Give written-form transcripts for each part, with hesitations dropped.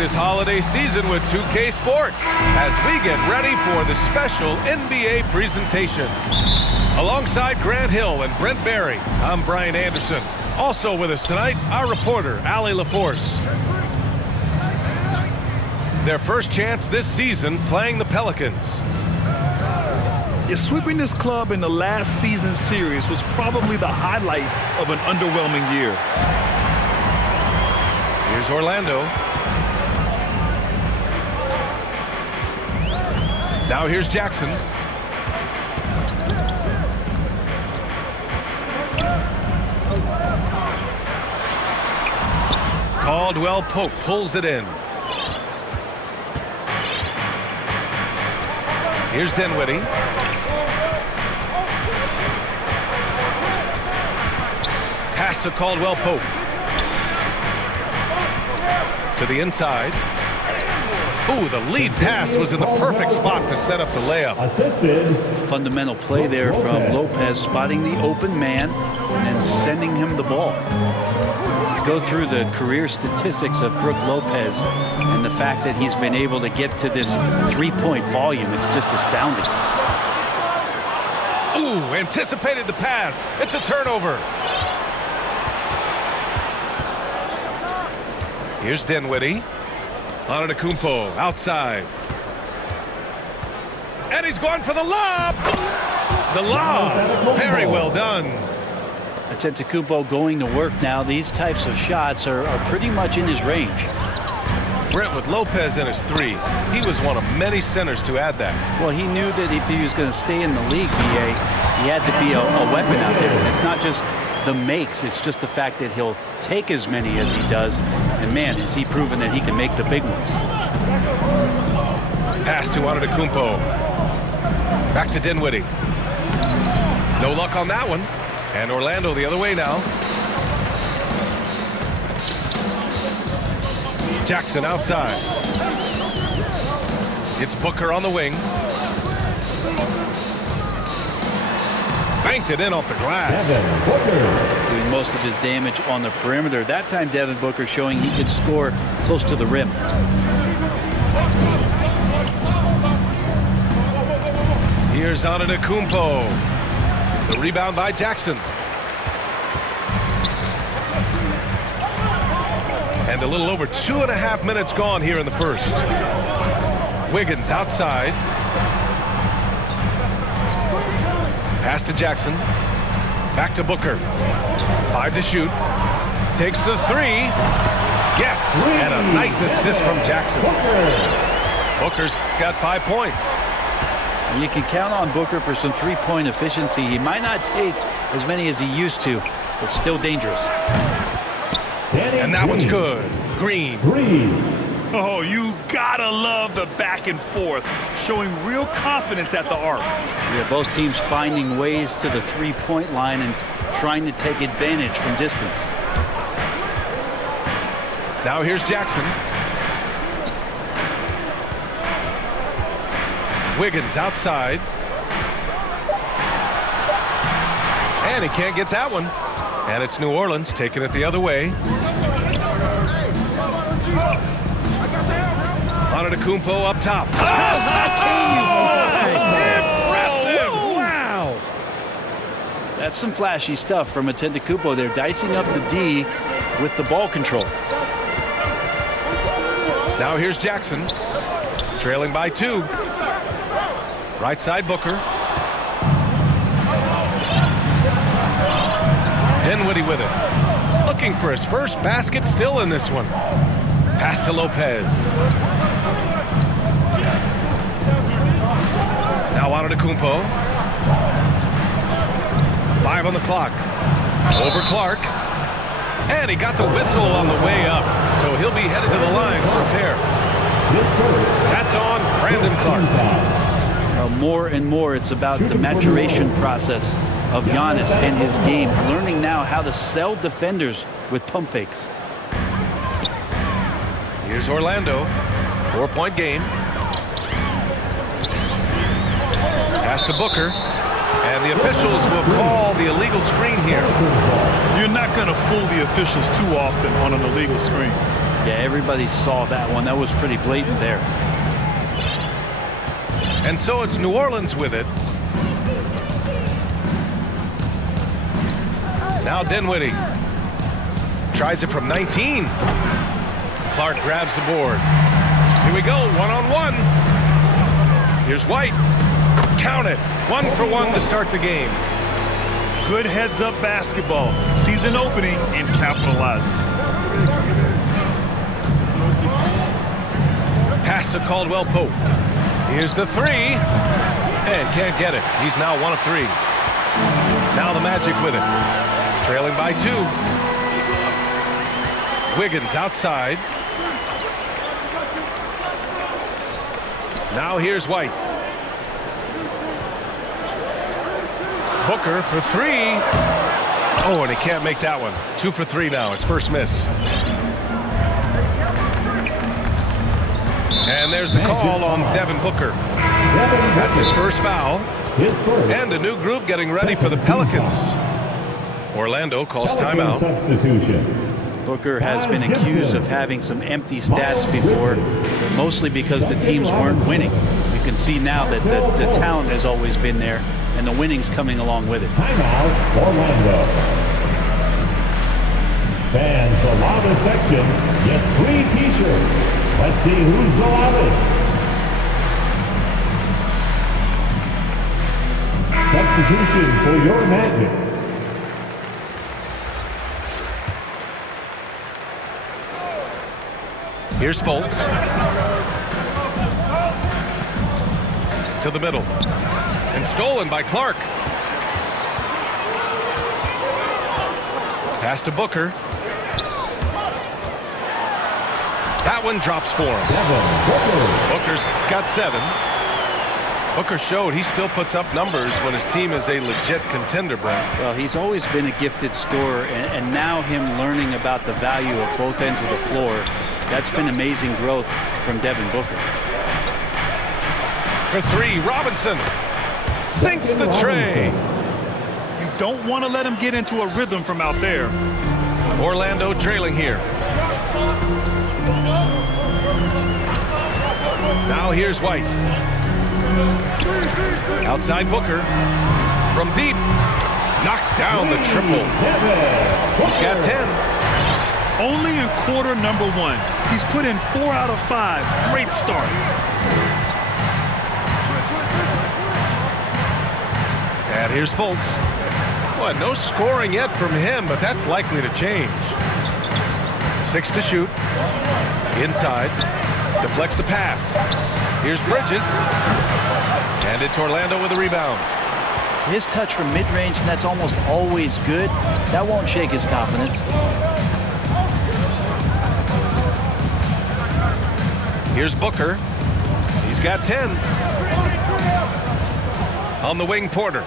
This holiday season with 2K Sports as we get ready for the special NBA presentation. Alongside Grant Hill and Brent Barry, I'm Brian Anderson. Also with us tonight, our reporter, Allie LaForce. Their first chance this season playing the Pelicans. Yeah, sweeping this club in the last season series was probably the highlight of an underwhelming year. Here's Orlando. Now here's Jackson. Caldwell Pope pulls it in. Here's Dinwiddie. Pass to Caldwell Pope. To the inside. Ooh, the lead pass was in the perfect spot to set up the layup. Assisted. Fundamental play there from Lopez, spotting the open man and then sending him the ball. Go through the career statistics of Brook Lopez and the fact that he's been able to get to this three-point volume. It's just astounding. Ooh, anticipated the pass. It's a turnover. Here's Dinwiddie. Antetokounmpo outside. And he's going for the lob. The lob. Very well done. Antetokounmpo going to work now. These types of shots are pretty much in his range. Brent with Lopez in his three. He was one of many centers to add that. Well, he knew that if he was going to stay in the league, BA, he had to be a weapon out there. And it's not just the makes, it's just the fact that he'll take as many as he does. And man, has he proven that he can make the big ones. Pass to Antetokounmpo. Back to Dinwiddie. No luck on that one. And Orlando the other way now. Jackson outside. It's Booker on the wing. Banked it in off the glass. Doing most of his damage on the perimeter. That time Devin Booker showing he could score close to the rim. Here's Antetokounmpo. The rebound by Jackson. And a little over 2.5 minutes gone here in the first. Wiggins outside. Pass to Jackson. Back to Booker. 5 to shoot. Takes the three. Yes! And a nice assist from Jackson. Booker's got 5 points. And you can count on Booker for some three-point efficiency. He might not take as many as he used to, but still dangerous. And that one's good. Green. Oh, you gotta love the back and forth, showing real confidence at the arc. Yeah, both teams finding ways to the three-point line and trying to take advantage from distance. Now here's Jackson. Wiggins outside. And he can't get that one. And it's New Orleans taking it the other way. Antetokounmpo up top. Oh, impressive! Wow! That's some flashy stuff from Antetokounmpo. They're dicing up the D with the ball control. Now here's Jackson. Trailing by 2. Right side Booker. Dinwiddie with it. Looking for his first basket still in this one. Pass to Lopez. Now Antetokounmpo. 5 on the clock. Over Clark. And he got the whistle on the way up. So he'll be headed to the line for a pair. That's on Brandon Clark. More and more, it's about the maturation process of Giannis and his game, learning now how to sell defenders with pump fakes. Here's Orlando. 4-point game. Pass to Booker. And the officials will call the illegal screen here. You're not going to fool the officials too often on an illegal screen. Yeah, everybody saw that one. That was pretty blatant there. And so it's New Orleans with it. Now Dinwiddie tries it from 19. Clark grabs the board. Here we go, one-on-one. Here's White. Count it. 1-for-1 to start the game. Good heads-up basketball. Sees an opening and capitalizes. Pass to Caldwell Pope. Here's the three. And can't get it. He's now 1 of 3. Now the Magic with it. Trailing by 2. Wiggins outside. Now here's White. Booker for 3. Oh, and he can't make that one. 2 for 3 now. His first miss. And there's the call on Devin Booker. That's his first foul. And a new group getting ready for the Pelicans. Orlando calls timeout. Booker has been accused of having some empty stats before, mostly because the teams weren't winning. You can see now that the talent has always been there, and the winning's coming along with it. Timeout, Orlando. Fans, the loudest section gets 3 t-shirts. Let's see who's the loudest. Substitution for your Magic. Here's Fultz. To the middle. And stolen by Clark. Pass to Booker. That one drops for him. Booker's got 7. Booker showed he still puts up numbers when his team is a legit contender, Brent. Well, he's always been a gifted scorer, and now him learning about the value of both ends of the floor, that's been amazing growth from Devin Booker. For 3, Robinson sinks the tray. You don't want to let him get into a rhythm from out there. Orlando trailing here. Now here's White. Outside Booker. From deep. Knocks down the triple. He's got 10. Only in quarter number 1. He's put in 4 out of 5. Great start. And here's Fultz. Well, no scoring yet from him, but that's likely to change. 6 to shoot. Inside. Deflects the pass. Here's Bridges. And it's Orlando with a rebound. His touch from mid-range, and that's almost always good. That won't shake his confidence. Here's Booker. He's got 10. On the wing, Porter.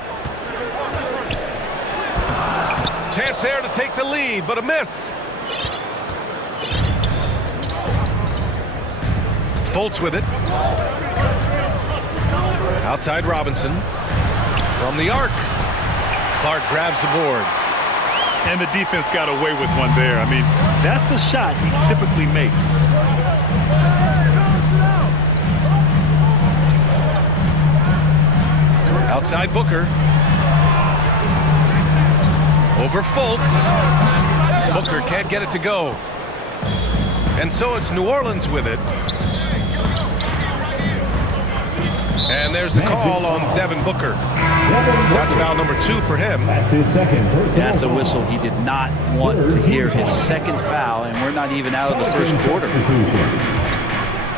Chance there to take the lead, but a miss. Fultz with it. Outside Robinson. From the arc. Clark grabs the board. And the defense got away with one there. I mean, that's a shot he typically makes. Outside Booker. Over Fultz. Booker can't get it to go. And so it's New Orleans with it. And there's the call on Devin Booker. That's foul number 2 for him. That's his second personal. That's a whistle he did not want to hear, his second foul, and we're not even out of the first quarter.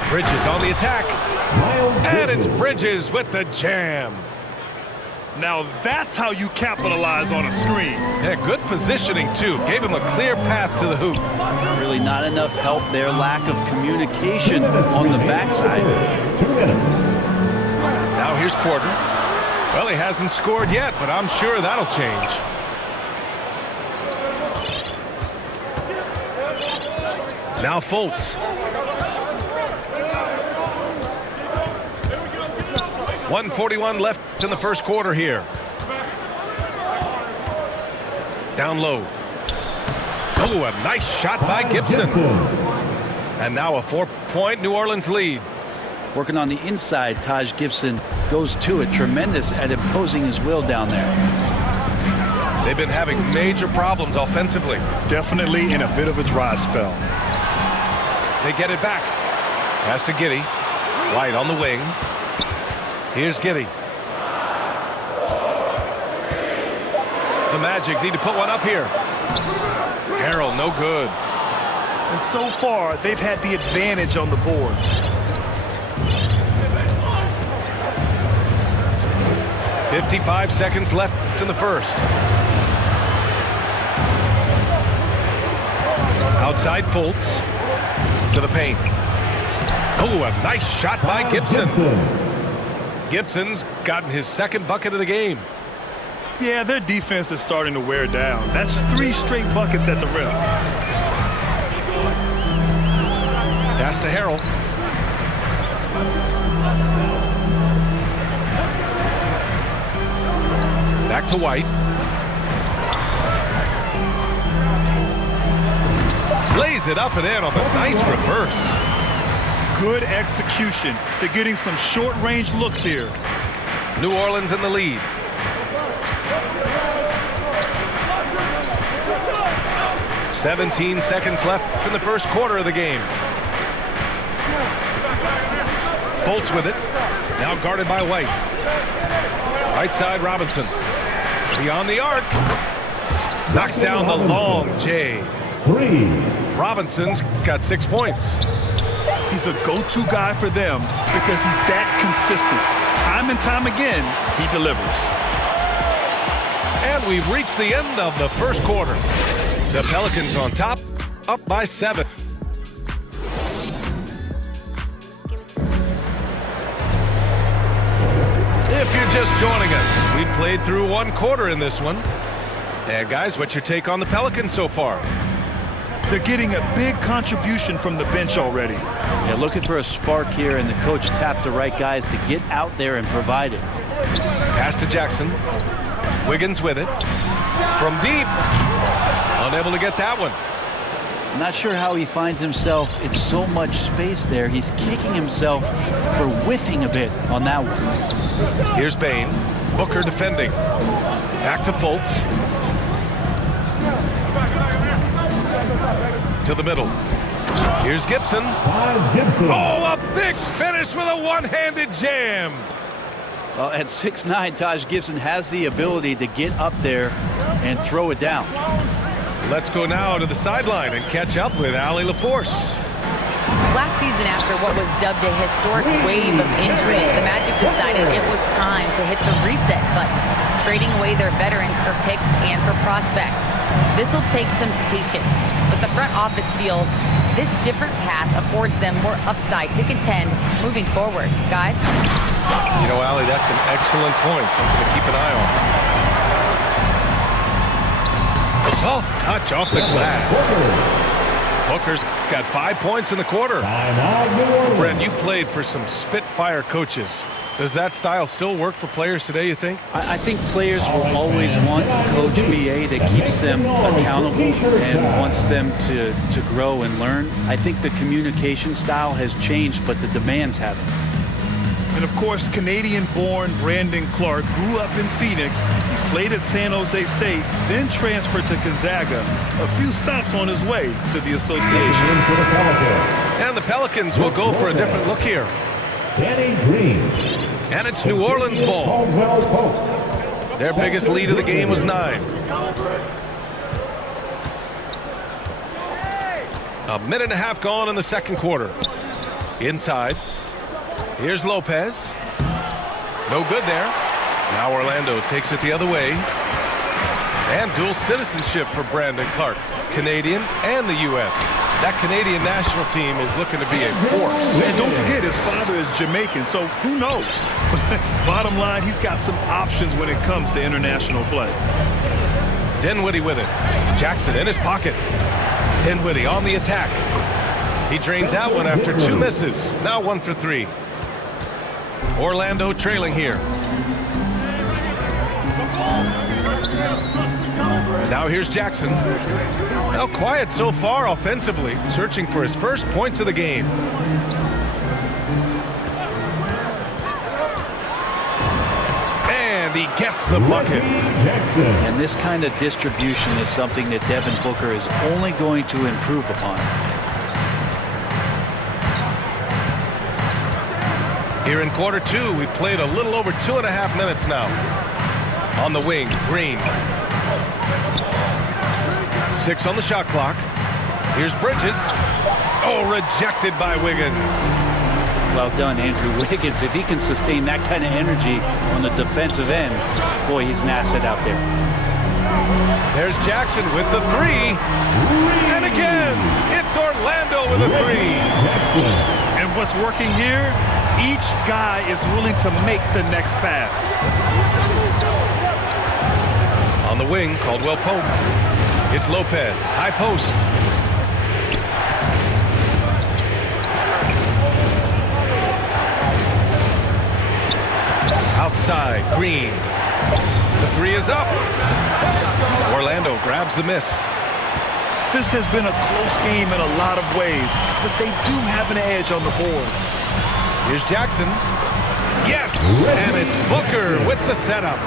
Bridges on the attack. And it's Bridges with the jam. Now that's how you capitalize on a screen. Yeah, good positioning, too. Gave him a clear path to the hoop. Really not enough help there. Lack of communication on the backside. 2 minutes. Now here's Porter. Well, he hasn't scored yet, but I'm sure that'll change. Now Fultz. 1:41 left in the first quarter here. Down low. Oh, a nice shot by Gibson. And now a 4-point New Orleans lead. Working on the inside, Taj Gibson goes to it. Tremendous at imposing his will down there. They've been having major problems offensively. Definitely in a bit of a dry spell. They get it back. Pass to Giddey. White on the wing. Here's Giddey. The Magic need to put one up here. Harrell, no good. And so far, they've had the advantage on the boards. 55 seconds left in the first. Outside Fultz to the paint. Oh, a nice shot by Gibson. Gibson's gotten his second bucket of the game. Yeah, their defense is starting to wear down. That's 3 straight buckets at the rim. Pass to Harrell. Back to White. Lays it up and in on the nice reverse. Good execution. They're getting some short-range looks here. New Orleans in the lead. "17 seconds left in the first quarter of the game. Fultz with it. Now guarded by White. Right side Robinson. Beyond the arc. Knocks down the long J. 3. Robinson's got 6 points. He's a go-to guy for them because he's that consistent. Time and time again, he delivers. And we've reached the end of the first quarter. The Pelicans on top, up by 7. If you're just joining us, we played through 1 quarter in this one. And guys, what's your take on the Pelicans so far? They're getting a big contribution from the bench already. Yeah, looking for a spark here, and the coach tapped the right guys to get out there and provide it. Pass to Jackson. Wiggins with it. From deep. Unable to get that one. I'm not sure how he finds himself in so much space there. He's kicking himself for whiffing a bit on that one. Here's Bane. Booker defending. Back to Fultz. To the middle. Here's Gibson. Oh, a big finish with a one-handed jam. Well, at 6'9", Taj Gibson has the ability to get up there and throw it down. Let's go now to the sideline and catch up with Allie LaForce. Last season, after what was dubbed a historic wave of injuries, the Magic decided it was time to hit the reset button, trading away their veterans for picks and for prospects. This will take some patience, but the front office feels this different path affords them more upside to contend moving forward. Guys? You know, Allie, that's an excellent point. Something to keep an eye on. Soft touch off the glass. Booker's got 5 points in the quarter. Brent, you played for some Spitfire coaches. Does that style still work for players today, you think? I think players will always want Coach BA that keeps them accountable and wants them to grow and learn. I think the communication style has changed, but the demands haven't. And of course, Canadian-born Brandon Clark grew up in Phoenix. He played at San Jose State, then transferred to Gonzaga. A few stops on his way to the association. And the Pelicans will go for a different look here. Danny Green. And it's New Orleans ball. Their biggest lead of the game was 9. A minute and a half gone in the second quarter. Inside. Here's Lopez. No good there. Now Orlando takes it the other way. And dual citizenship for Brandon Clark. Canadian and the U.S. That Canadian national team is looking to be a force. And don't forget, his father is Jamaican, so who knows? Bottom line, he's got some options when it comes to international play. Dinwiddie with it. Jackson in his pocket. Dinwiddie on the attack. He drains that one after 2 misses. Now 1 for 3. Orlando trailing here. Now here's Jackson. Well, quiet so far offensively, searching for his first points of the game. And he gets the bucket. And this kind of distribution is something that Devin Booker is only going to improve upon. Here in quarter two, we played a little over 2.5 minutes now. On the wing, Green. 6 on the shot clock. Here's Bridges. Oh, rejected by Wiggins. Well done, Andrew Wiggins. If he can sustain that kind of energy on the defensive end, boy, he's an asset out there. There's Jackson with the 3. And again, it's Orlando with a 3. And what's working here? Each guy is willing to make the next pass. On the wing, Caldwell Pope. It's Lopez, high post. Outside, Green. The 3 is up. Orlando grabs the miss. This has been a close game in a lot of ways, but they do have an edge on the boards. Here's Jackson. Yes, and it's Booker with the setup.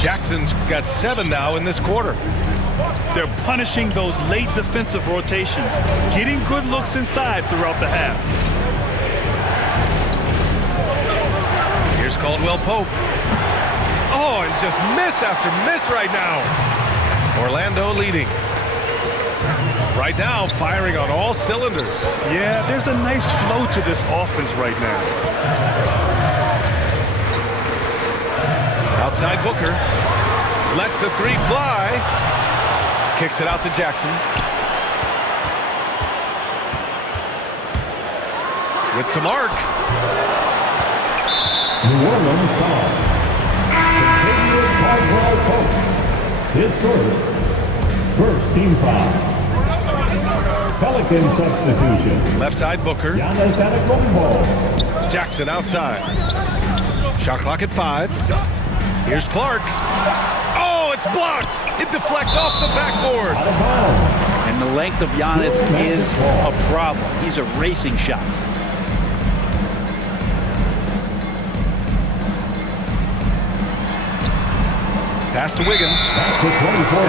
Jackson's got 7 now in this quarter. They're punishing those late defensive rotations, getting good looks inside throughout the half. Here's Caldwell Pope. Oh, and just miss after miss right now. Orlando leading. Right now, firing on all cylinders. Yeah, there's a nice flow to this offense right now. Outside Booker. Lets the 3 fly. Kicks it out to Jackson. With some arc. New Orleans foul. Continuous Caldwell Pope. His first team foul. Pelican substitution. Left side Booker. Giannis Antetokounmpo. Jackson outside. Shot clock at 5. Here's Clark. Oh, it's blocked. It deflects off the backboard. Out of bounds. And the length of Giannis is a problem. He's erasing shots. Pass to Wiggins.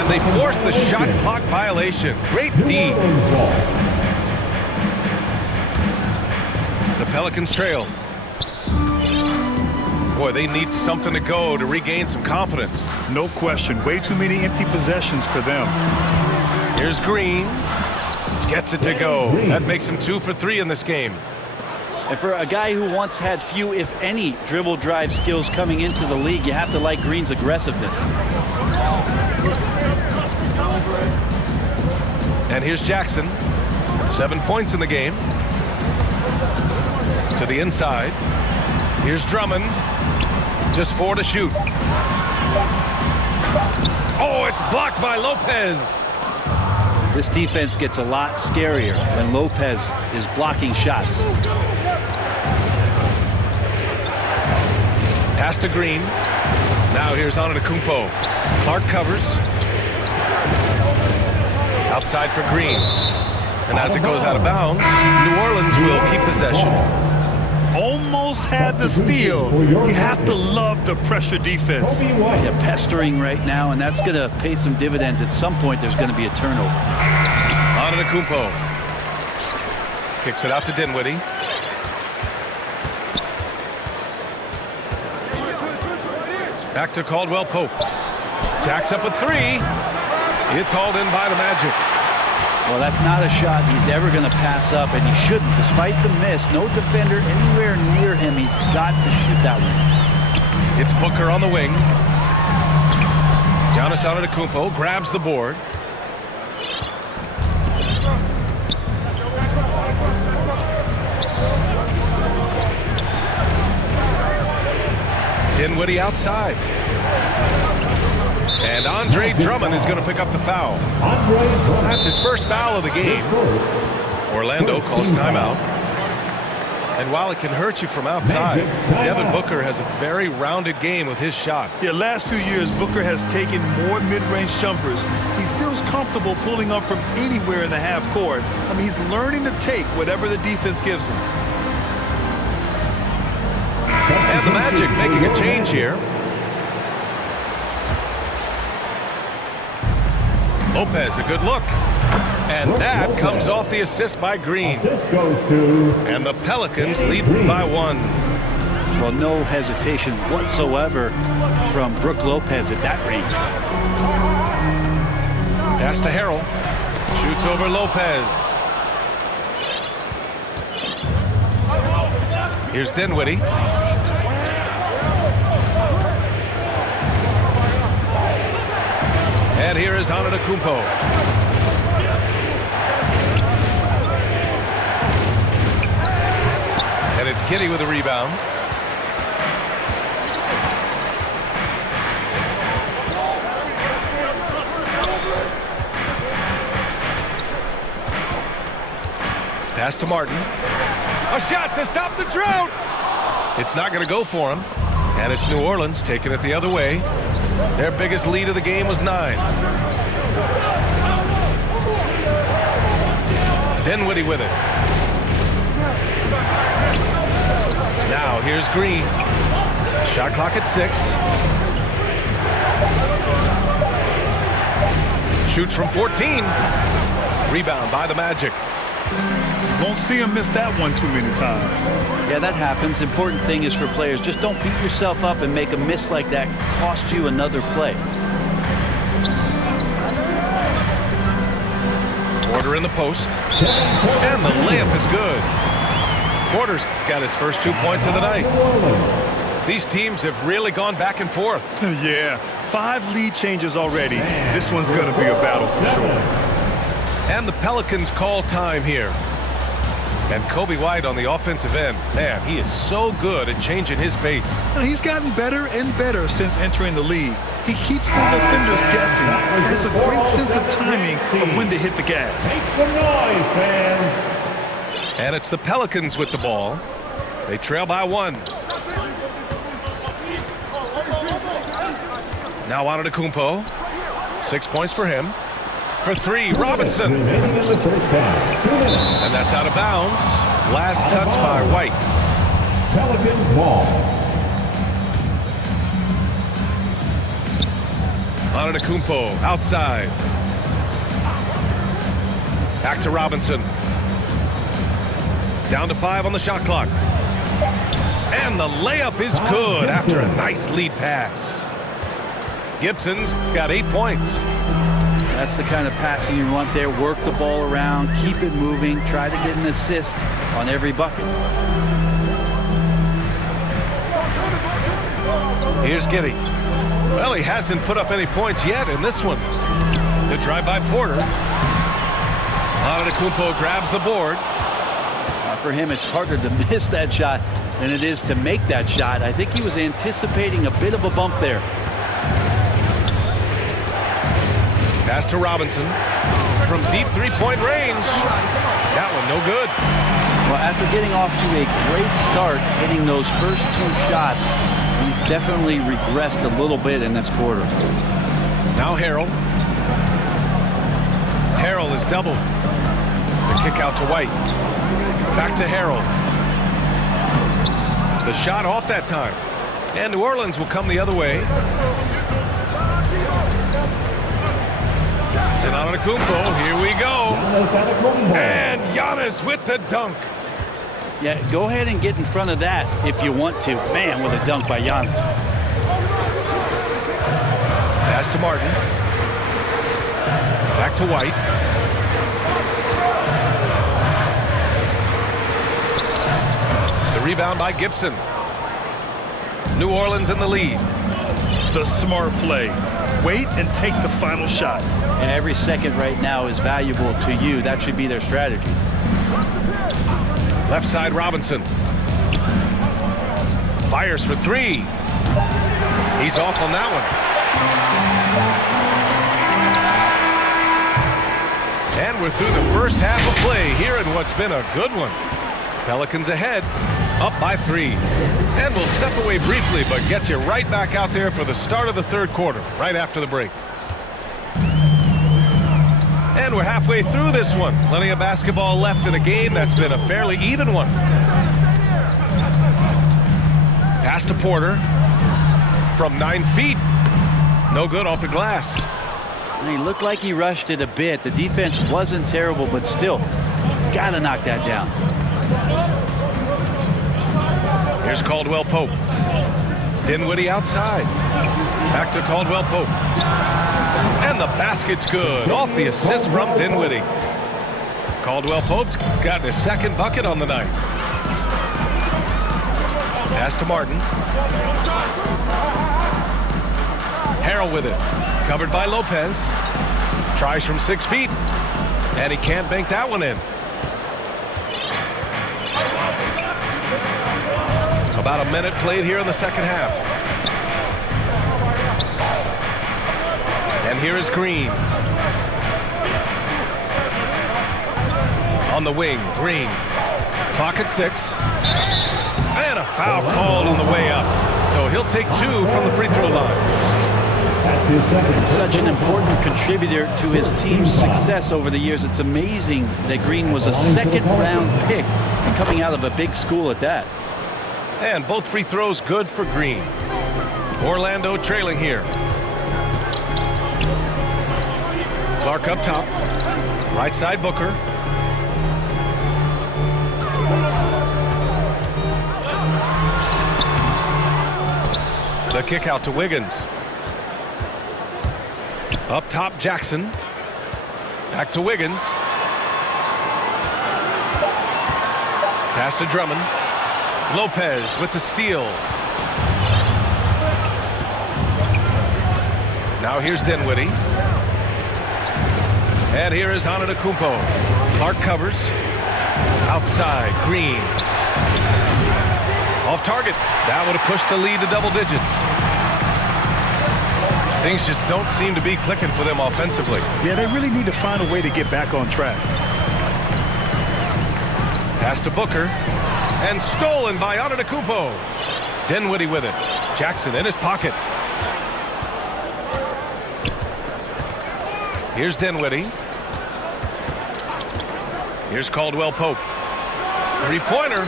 And they force the shot clock violation. Great D. The Pelicans trail. Boy, they need something to go to regain some confidence. No question. Way too many empty possessions for them. Here's Green. Gets it to go. That makes him 2 for 3 in this game. And for a guy who once had few, if any, dribble drive skills coming into the league, you have to like Green's aggressiveness. And here's Jackson. 7 points in the game. To the inside. Here's Drummond. Just 4 to shoot. Oh, it's blocked by Lopez. This defense gets a lot scarier when Lopez is blocking shots. Pass to Green. Now here's Antetokounmpo. Clark covers. Outside for Green. And as it goes out of bounds, New Orleans will keep possession. Almost had the steal. You have to love the pressure defense. Yeah, pestering right now, and that's going to pay some dividends. At some point, there's going to be a turnover. Antetokounmpo. Kicks it out to Dinwiddie. Back to Caldwell Pope. Jacks up a 3. It's hauled in by the Magic. Well, that's not a shot he's ever going to pass up, and he shouldn't. Despite the miss, no defender anywhere near him. He's got to shoot that one. It's Booker on the wing. Giannis Antetokounmpo grabs the board. Dinwiddie outside. And Andre Drummond is going to pick up the foul. That's his first foul of the game. Orlando calls timeout. And while it can hurt you from outside, Devin Booker has a very rounded game with his shot. Yeah, last few years, Booker has taken more mid-range jumpers. He feels comfortable pulling up from anywhere in the half court. I mean, he's learning to take whatever the defense gives him. And the Magic making a change here. Lopez, a good look. And that comes off the assist by Green. Assist goes to... And the Pelicans lead by 1. Well, no hesitation whatsoever from Brook Lopez at that range. Pass to Harrell. Shoots over Lopez. Here's Dinwiddie. And here is Antetokounmpo. And it's Giddey with a rebound. Pass to Martin. A shot to stop the drought. It's not going to go for him. And it's New Orleans taking it the other way. Their biggest lead of the game was 9. Dinwiddie with it. Now here's Green. Shot clock at 6. Shoots from 14. Rebound by the Magic. Won't see him miss that one too many times. Yeah, that happens. Important thing is for players, just don't beat yourself up and make a miss like that cost you another play. Porter in the post. And the layup is good. Porter's got his first 2 points of the night. These teams have really gone back and forth. Yeah, 5 lead changes already. This one's going to be a battle for sure. And the Pelicans call time here. And Kobe White on the offensive end. Man, he is so good at changing his pace. He's gotten better and better since entering the league. He keeps the defenders guessing and has a great sense of timing of when to hit the gas. Make some noise, fans. And it's the Pelicans with the ball. They trail by 1. Now Antetokounmpo. 6 points for him. For 3, Robinson. Remaining in the first half. 2 minutes. And that's out of bounds. Last touch by White. Pelicans ball. Antetokounmpo outside. Back to Robinson. Down to 5 on the shot clock. And the layup is good after a nice lead pass. Gibson's got 8 points. That's the kind of passing you want there. Work the ball around, keep it moving, try to get an assist on every bucket. Here's Giddey. Well, he hasn't put up any points yet in this one. The drive by Porter. Antetokounmpo grabs the board. For him, it's harder to miss that shot than it is to make that shot. I think he was anticipating a bit of a bump there. Pass to Robinson from deep three-point range. That one no good. Well, after getting off to a great start, hitting those first 2 shots, he's definitely regressed a little bit in this quarter. Now Harrell. Harrell is doubled. The kick out to White. Back to Harrell. The shot off that time. And New Orleans will come the other way. And Antetokounmpo, here we go. And Giannis with the dunk. Yeah, go ahead and get in front of that if you want to. Man, with a dunk by Giannis. Pass to Martin. Back to White. The rebound by Gibson. New Orleans in the lead. The smart play. Wait and take the final shot. And every second right now is valuable to you. That should be their strategy. Left side Robinson. Fires for 3. He's off on that one. And we're through the first half of play here in what's been a good one. Pelicans ahead, up by 3. And we'll step away briefly, but get you right back out there for the start of the third quarter, right after the break. And we're halfway through this one. Plenty of basketball left in a game that's been a fairly even one. Pass to Porter from 9 feet. No good off the glass. He looked like he rushed it a bit. The defense wasn't terrible, but still, he's got to knock that down. Here's Caldwell Pope. Dinwiddie outside. Back to Caldwell Pope. And the basket's good. Off the assist from Dinwiddie. Caldwell Pope's gotten his second bucket on the night. Pass to Martin. Harrell with it. Covered by Lopez. Tries from 6 feet. And he can't bank that one in. About a minute played here in the second half. And here is Green. On the wing, Green. Clock at 6. And a foul called on the way up. So he'll take 2 from the free throw line. That's his second. Such an important contributor to his team's success over the years. It's amazing that Green was a second-round pick and coming out of a big school at that. And both free throws good for Green. Orlando trailing here. Clark up top. Right side Booker. The kick out to Wiggins. Up top Jackson. Back to Wiggins. Pass to Drummond. Lopez with the steal. Now here's Dinwiddie. And here is Antetokounmpo. Clark covers. Outside, Green. Off target. That would have pushed the lead to double digits. Things just don't seem to be clicking for them offensively. Yeah, they really need to find a way to get back on track. Pass to Booker. And stolen by Antetokounmpo. Dinwiddie with it. Jackson in his pocket. Here's Dinwiddie. Here's Caldwell Pope. Three-pointer.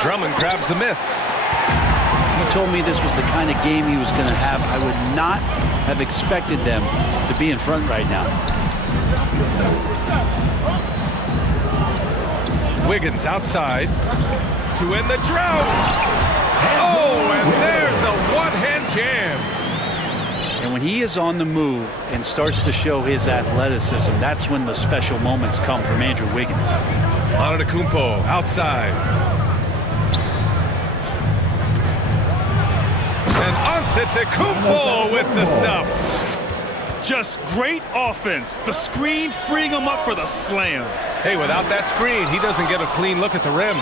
Drummond grabs the miss. If you told me this was the kind of game he was going to have, I would not have expected them to be in front right now. Wiggins outside to end the drought. Oh, and there's a one-hand jam. And when he is on the move and starts to show his athleticism, that's when the special moments come from Andrew Wiggins. Antetokounmpo outside. And Antetokounmpo with the stuff. Just great offense. The screen freeing him up for the slam. Hey, without that screen, he doesn't get a clean look at the rim.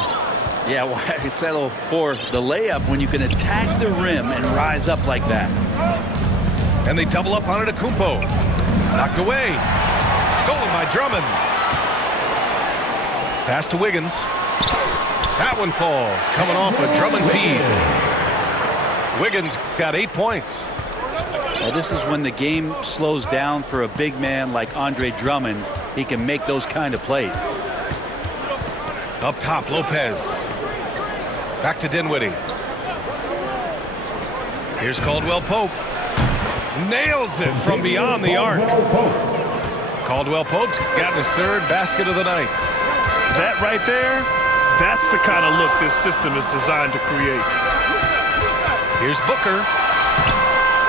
Yeah, why settle for the layup when you can attack the rim and rise up like that? And they double up on Antetokounmpo. Knocked away. Stolen by Drummond. Pass to Wiggins. That one falls. Coming off a Drummond feed. Wiggins got 8 points. Well, this is when the game slows down for a big man like Andre Drummond. He can make those kind of plays. Up top, Lopez. Back to Dinwiddie. Here's Caldwell Pope. Nails it from beyond the arc. Caldwell Pope's gotten his third basket of the night. That right there, that's the kind of look this system is designed to create. Here's Booker.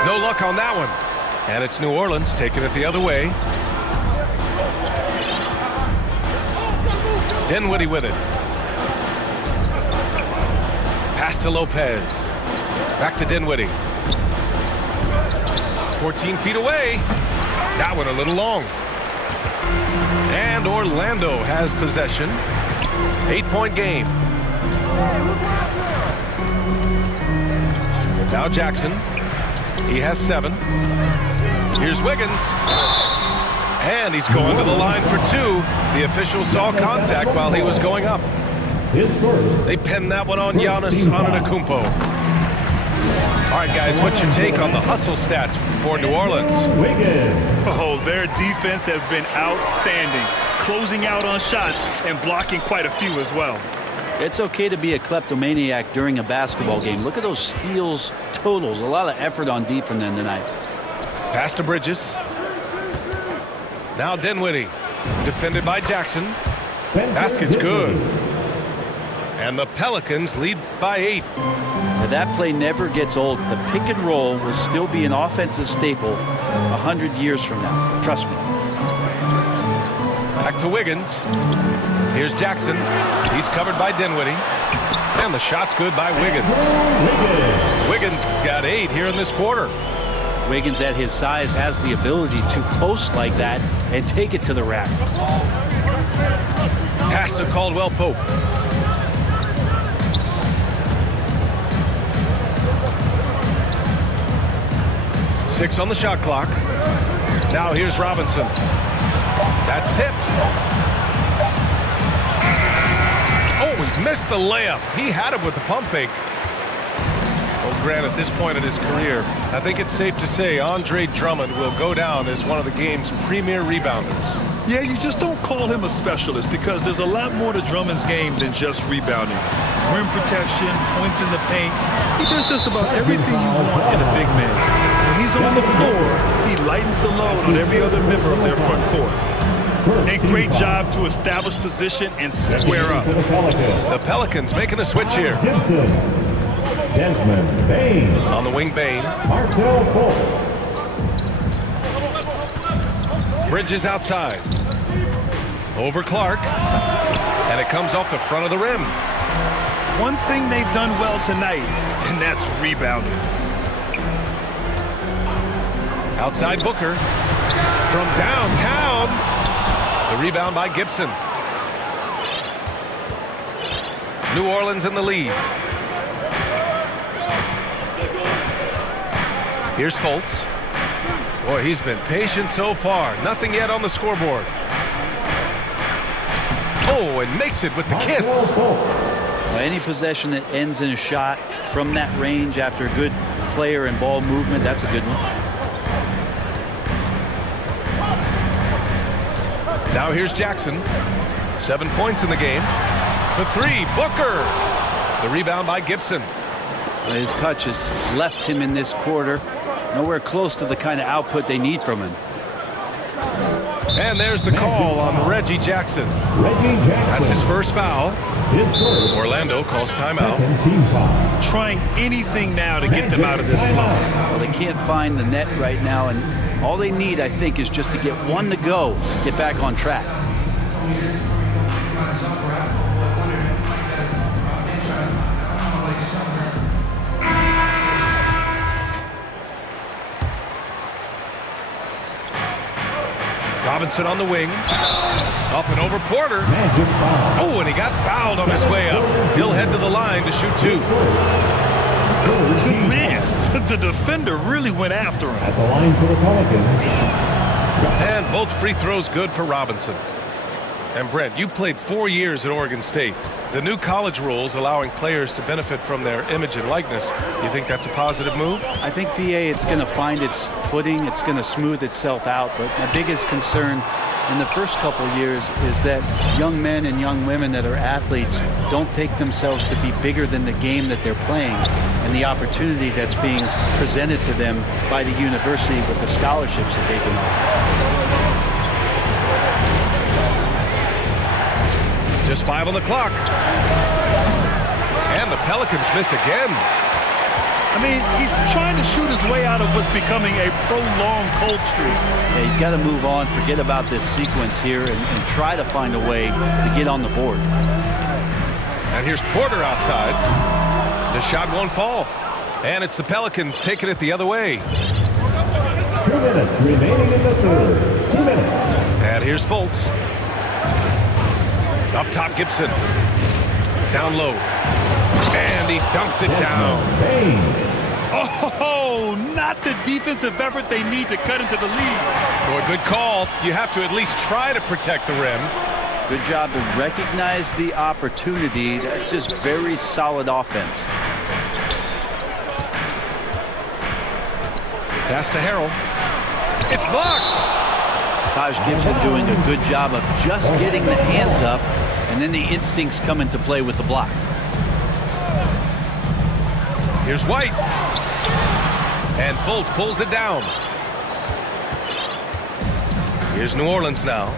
No luck on that one. And it's New Orleans taking it the other way. Dinwiddie with it. Pass to Lopez. Back to Dinwiddie. 14 feet away. That one a little long. And Orlando has possession. 8-point game. Now Jackson. He has 7. Here's Wiggins. And he's going to the line for 2. The official saw contact while he was going up. His first. They pinned that one on Giannis Antetokounmpo. All right, guys, what's your take on the hustle stats for New Orleans? Wiggins. Oh, their defense has been outstanding, closing out on shots and blocking quite a few as well. It's okay to be a kleptomaniac during a basketball game. Look at those steals totals. A lot of effort on D from them tonight. Pass to Bridges. Now Dinwiddie. Defended by Jackson. Basket's good. And the Pelicans lead by 8. Now that play never gets old. The pick and roll will still be an offensive staple 100 years from now. Trust me. Back to Wiggins. Here's Jackson. He's covered by Dinwiddie. And the shot's good by Wiggins. Wiggins got 8 here in this quarter. Wiggins at his size has the ability to post like that and take it to the rack. Pass to Caldwell Pope. Six on the shot clock. Now here's Robinson. That's tipped. Oh, he missed the layup. He had it with the pump fake. Well, Grant, at this point in his career, I think it's safe to say Andre Drummond will go down as one of the game's premier rebounders. Yeah, you just don't call him a specialist because there's a lot more to Drummond's game than just rebounding. Rim protection, points in the paint. He does just about everything you want in a big man. When he's on the floor, he lightens the load on every other member of their front court. A great job to establish position and square up. The Pelicans making a switch here. Gibson. Desmond Bain. On the wing, Bain. Markel Fultz. Bridges outside. Over Clark. And it comes off the front of the rim. One thing they've done well tonight, and that's rebounding. Outside Booker. From downtown. The rebound by Gibson. New Orleans in the lead. Here's Fultz. Boy, he's been patient so far. Nothing yet on the scoreboard. Oh, and makes it with the kiss. Well, any possession that ends in a shot from that range after a good player and ball movement, that's a good one. Now here's Jackson. 7 points in the game. For 3, Booker. The rebound by Gibson. Well, his touch has left him in this quarter nowhere close to the kind of output they need from him. And there's the call on Reggie Jackson. That's his first foul. Orlando calls timeout. Trying anything now to get them out of this slump. Well, they can't find the net right now, and all they need, I think, is just to get one to go, get back on track. Robinson on the wing. Up and over Porter. Oh, and he got fouled on his way up. He'll head to the line to shoot 2. Man, the defender really went after him. At the line for the Pelicans. And both free throws good for Robinson. And Brent, you played 4 years at Oregon State. The new college rules allowing players to benefit from their image and likeness. You think that's a positive move? I think, BA, it's going to find its footing. It's going to smooth itself out. But my biggest concern in the first couple years is that young men and young women that are athletes don't take themselves to be bigger than the game that they're playing and the opportunity that's being presented to them by the university with the scholarships that they've been offered. Just 5 on the clock. And the Pelicans miss again. I mean, he's trying to shoot his way out of what's becoming a prolonged cold streak. Yeah, he's got to move on, forget about this sequence here, and try to find a way to get on the board. And here's Porter outside. The shot won't fall. And it's the Pelicans taking it the other way. 2 minutes remaining in the third. 2 minutes. And here's Fultz. Up top, Gibson. Down low. And he dunks it down. Oh, not the defensive effort they need to cut into the lead. Boy, good call. You have to at least try to protect the rim. Good job to recognize the opportunity. That's just very solid offense. Pass to Harrell. It's blocked. Taj Gibson doing a good job of just getting the hands up, and then the instincts come into play with the block. Here's White. And Fultz pulls it down. Here's New Orleans now.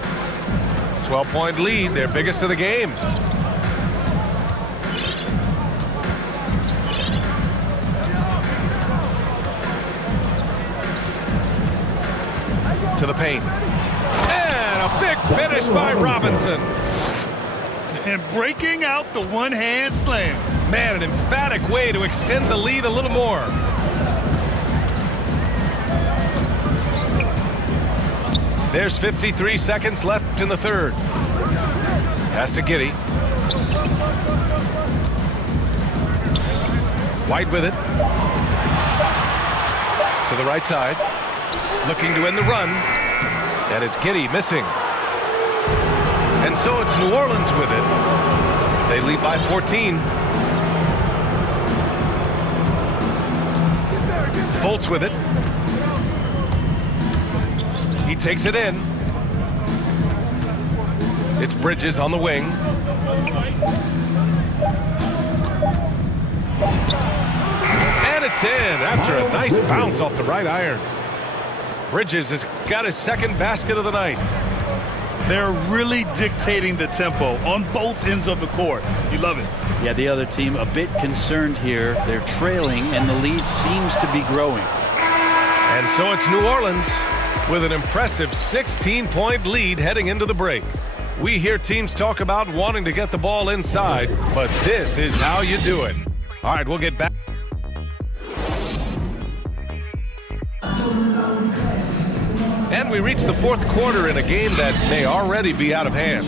12-point lead, their biggest of the game. To the paint. And a big finish by Robinson. And breaking out the one-hand slam. Man, an emphatic way to extend the lead a little more. There's 53 seconds left in the third. Pass to Giddey. White with it. To the right side. Looking to end the run. And it's Giddey missing. And so it's New Orleans with it. They lead by 14. Fultz with it. He takes it in. It's Bridges on the wing. And it's in after a nice bounce off the right iron. Bridges has got his second basket of the night. They're really dictating the tempo on both ends of the court. You love it. Yeah, the other team a bit concerned here. They're trailing, and the lead seems to be growing. And so it's New Orleans with an impressive 16-point lead heading into the break. We hear teams talk about wanting to get the ball inside, but this is how you do it. All right, we'll get back. And we reach the fourth quarter in a game that may already be out of hand.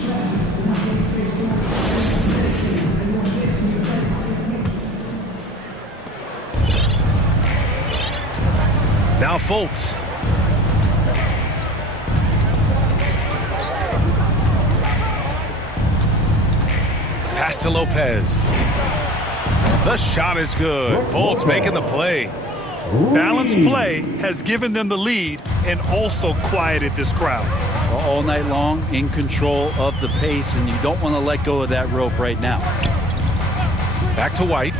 Now Fultz. Pass to Lopez. The shot is good. Fultz making the play. Balanced play has given them the lead and also quieted this crowd. All night long, in control of the pace, and you don't want to let go of that rope right now. Back to White.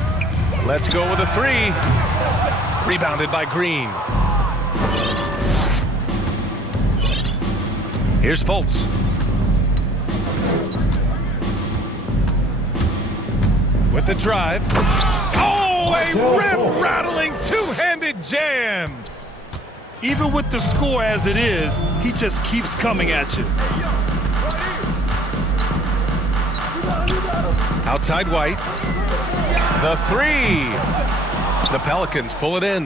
Let's go with a three. Rebounded by Green. Here's Fultz. With the drive. Oh, a rim-rattling two-handed jam. Even with the score as it is, he just keeps coming at you. Outside White. The three. The Pelicans pull it in.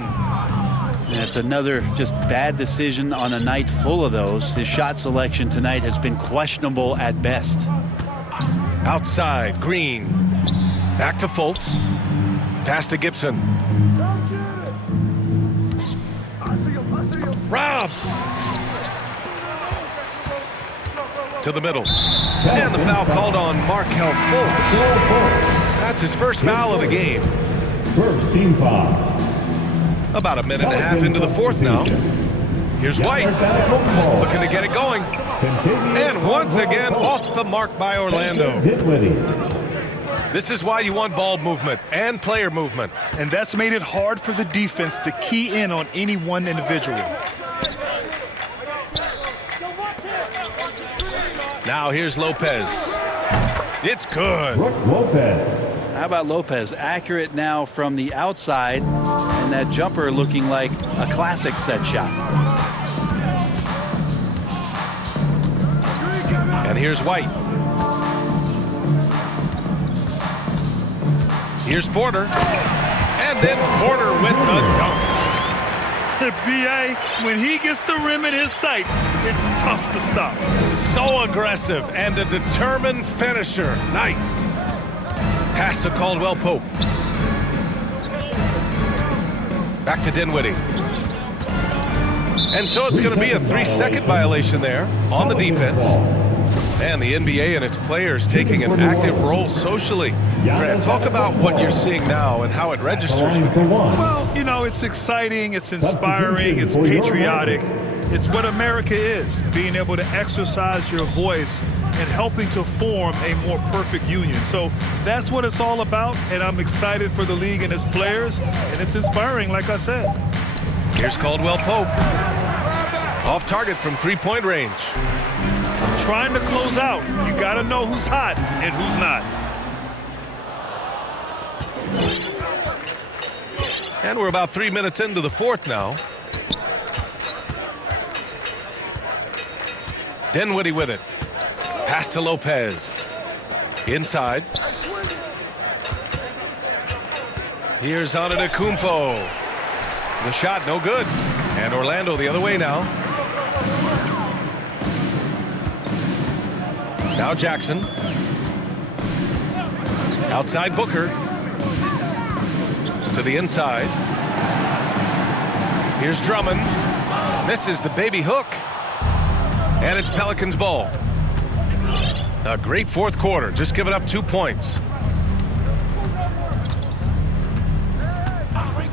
That's another just bad decision on a night full of those. His shot selection tonight has been questionable at best. Outside, Green. Back to Fultz. Pass to Gibson. Robbed. To the middle. And the foul called on Markelle Fultz. That's his first foul of the game. First team foul. About a minute and a half into the fourth now. Here's White. Looking to get it going. And once again off the mark by Orlando. This is why you want ball movement and player movement. And that's made it hard for the defense to key in on any one individual. Now here's Lopez. It's good. How about Lopez? Accurate now from the outside, and that jumper looking like a classic set shot. And here's White. Here's Porter. And then Porter with the dunk. B.A., when he gets the rim in his sights, it's tough to stop. So aggressive and a determined finisher. Nice. Pass to Caldwell Pope. Back to Dinwiddie. And so it's going to be a 3-second violation there on the defense. And the NBA and its players taking an active role socially. Grant, talk about what you're seeing now and how it registers with you. Well, you know, it's exciting, it's inspiring, it's patriotic. It's what America is, being able to exercise your voice and helping to form a more perfect union. So that's what it's all about, and I'm excited for the league and its players, and it's inspiring, like I said. Here's Caldwell Pope. Off target from three-point range. Trying to close out. You got to know who's hot and who's not. And we're about 3 minutes into the fourth now. Dinwiddie with it. Pass to Lopez. Inside. Here's Antetokounmpo. The shot no good. And Orlando the other way now. Now Jackson. Outside Booker. To the inside. Here's Drummond. Misses the baby hook. And it's Pelicans ball. A great fourth quarter. Just giving up 2 points.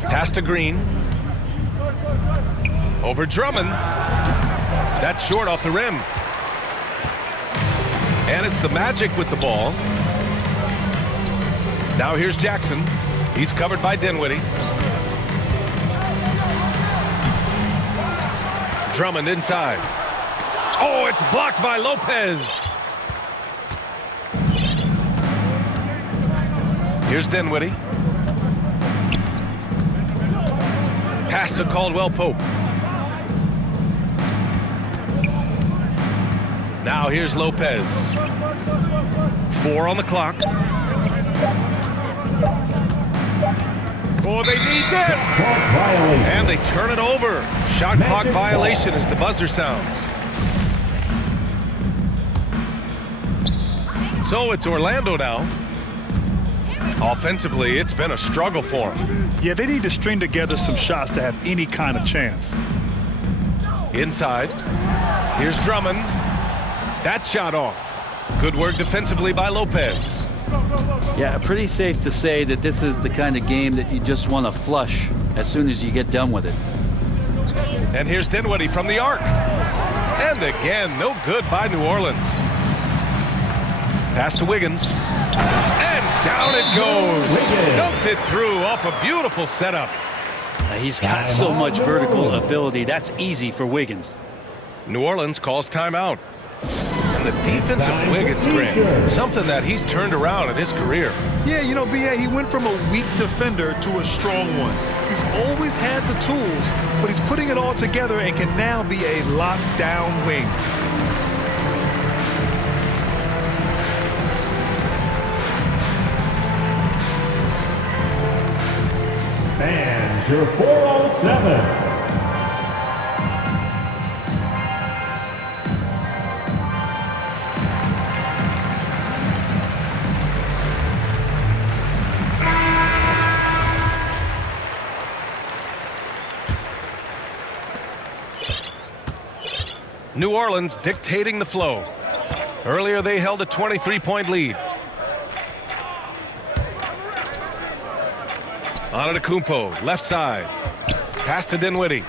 Pass to Green. Over Drummond. That's short off the rim. And it's the Magic with the ball. Now here's Jackson. He's covered by Dinwiddie. Drummond inside. Oh, it's blocked by Lopez. Here's Dinwiddie. Pass to Caldwell Pope. Now here's Lopez. 4 on the clock. Oh, they need this. And they turn it over. Shot clock violation as the buzzer sounds. So it's Orlando now. Offensively, it's been a struggle for them. Yeah, they need to string together some shots to have any kind of chance. Inside. Here's Drummond. That shot off. Good work defensively by Lopez. Yeah, pretty safe to say that this is the kind of game that you just want to flush as soon as you get done with it. And here's Dinwiddie from the arc. And again, no good by New Orleans. Pass to Wiggins. And down it goes. Dumped it through off a beautiful setup. He's got so much vertical ability. That's easy for Wiggins. New Orleans calls timeout. And the defense of Wiggins, Grant, something that he's turned around in his career. Yeah, you know, B.A., he went from a weak defender to a strong one. He's always had the tools, but he's putting it all together and can now be a lockdown wing. And your 4-on-7. New Orleans dictating the flow. Earlier they held a 23-point lead. Antetokounmpo, left side. Pass to Dinwiddie.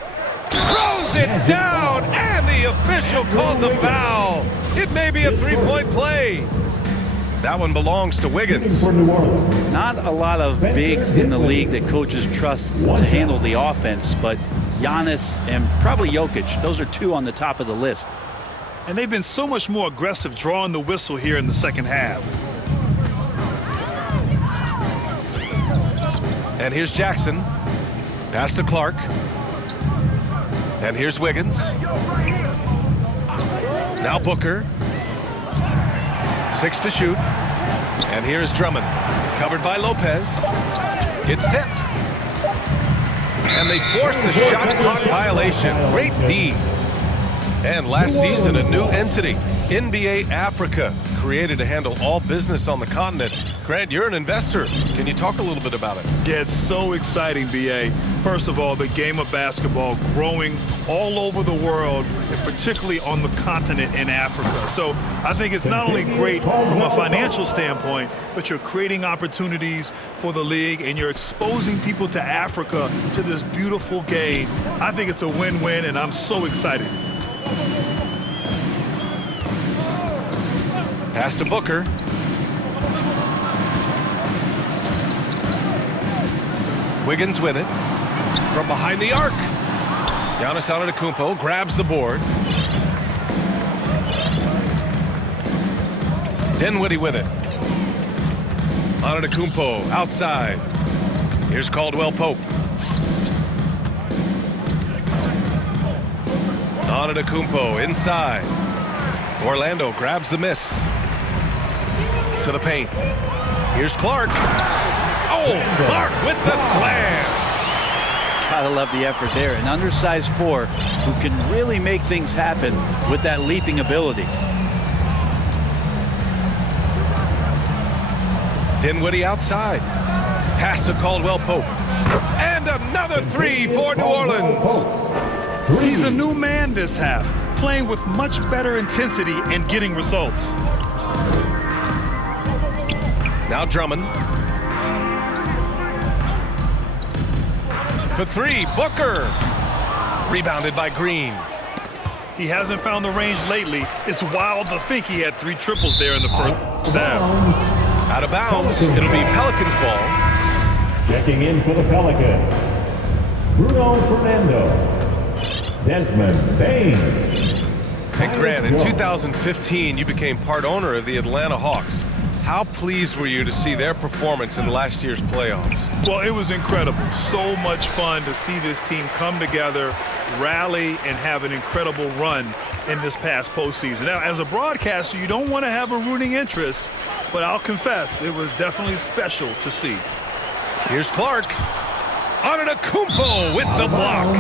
Throws it down, and the official calls a foul. It may be a three-point play. That one belongs to Wiggins. Not a lot of bigs in the league that coaches trust to handle the offense, but Giannis and probably Jokic, those are two on the top of the list. And they've been so much more aggressive drawing the whistle here in the second half. And here's Jackson. Pass to Clark. And here's Wiggins. Now Booker. 6 to shoot. And here's Drummond. Covered by Lopez. It's tipped. And they forced the shot clock violation. Great D. And last season, a new entity, NBA Africa, created to handle all business on the continent. Grant, you're an investor. Can you talk a little bit about it? Yeah, it's so exciting, B.A. First of all, the game of basketball growing all over the world, and particularly on the continent in Africa. So I think it's not only great from a financial standpoint, but you're creating opportunities for the league and you're exposing people to Africa, to this beautiful game. I think it's a win-win, and I'm so excited. Pass to Booker. Wiggins with it. From behind the arc. Giannis Antetokounmpo grabs the board. Dinwiddie with it. Antetokounmpo outside. Here's Caldwell Pope. Antetokounmpo inside. Orlando grabs the miss. To the paint. Here's Clark. Oh, Clark with the slam. Gotta love the effort there. An undersized four who can really make things happen with that leaping ability. Dinwiddie outside. Pass to Caldwell Pope. And another three for New Orleans. He's a new man this half, playing with much better intensity and getting results. Now Drummond. For three, Booker. Rebounded by Green. He hasn't found the range lately. It's wild to think he had 3 triples there in the first half. Out of bounds. It'll be Pelicans ball. Checking in for the Pelicans, Bruno Fernando. Desmond Bain. And Grant, in 2015, you became part owner of the Atlanta Hawks. How pleased were you to see their performance in last year's playoffs? Well, it was incredible. So much fun to see this team come together, rally, and have an incredible run in this past postseason. Now, as a broadcaster, you don't want to have a rooting interest, but I'll confess, it was definitely special to see. Here's Clark. Antetokounmpo with the block.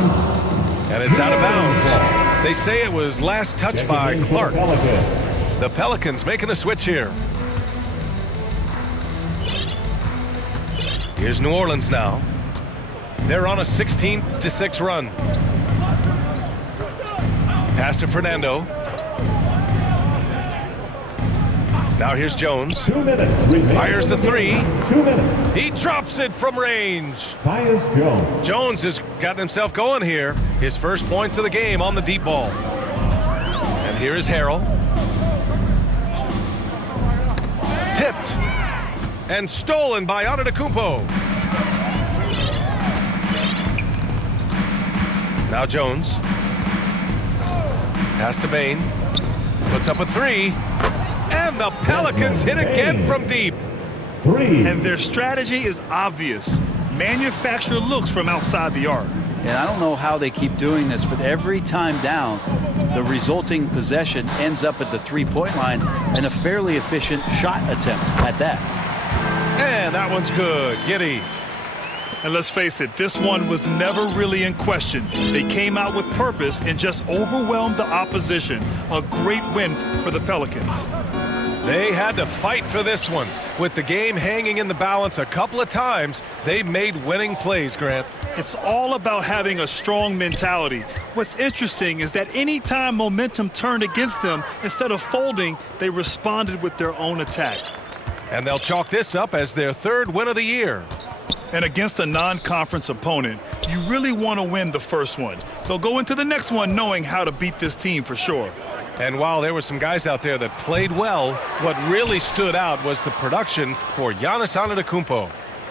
And it's out of bounds. They say it was last touched by Clark. The Pelicans making a switch here. Here's New Orleans now. They're on a 16-6 run. Pass to Fernando. Now here's Jones. 2 minutes remaining. Fires the three. 2 minutes. He drops it from range. Tyus Jones. Jones has gotten himself going here. His first points of the game on the deep ball. And here is Harrell. Tipped. And stolen by Antetokounmpo. Now Jones. Pass to Bain. Puts up a three. And the Pelicans hit again from deep. 3. And their strategy is obvious. Manufacture looks from outside the arc. And I don't know how they keep doing this, but every time down, the resulting possession ends up at the three-point line and a fairly efficient shot attempt at that. And that one's good. Giddey. And let's face it, this one was never really in question. They came out with purpose and just overwhelmed the opposition. A great win for the Pelicans. They had to fight for this one. With the game hanging in the balance a couple of times, they made winning plays, Grant. It's all about having a strong mentality. What's interesting is that anytime momentum turned against them, instead of folding, they responded with their own attack. And they'll chalk this up as their third win of the year. And against a non-conference opponent, you really want to win the first one. They'll go into the next one knowing how to beat this team for sure. And while there were some guys out there that played well, what really stood out was the production for Giannis Antetokounmpo.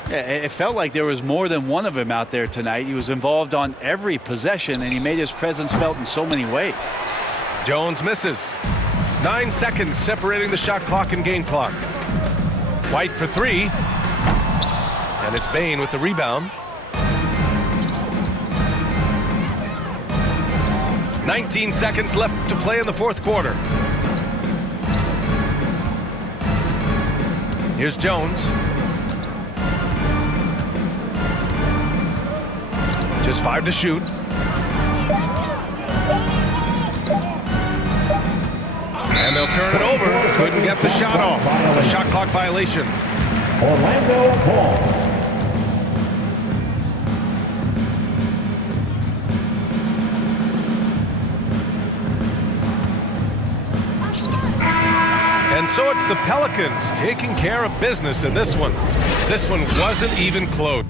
Yeah, it felt like there was more than one of him out there tonight. He was involved on every possession, and he made his presence felt in so many ways. Jones misses. 9 seconds separating the shot clock and game clock. White for three. And it's Bain with the rebound. 19 seconds left to play in the fourth quarter. Here's Jones. Just 5 to shoot. And they'll turn it over Couldn't get the shot off. A shot clock violation. Orlando Ball. And so it's the Pelicans taking care of business in this one. This one wasn't even close.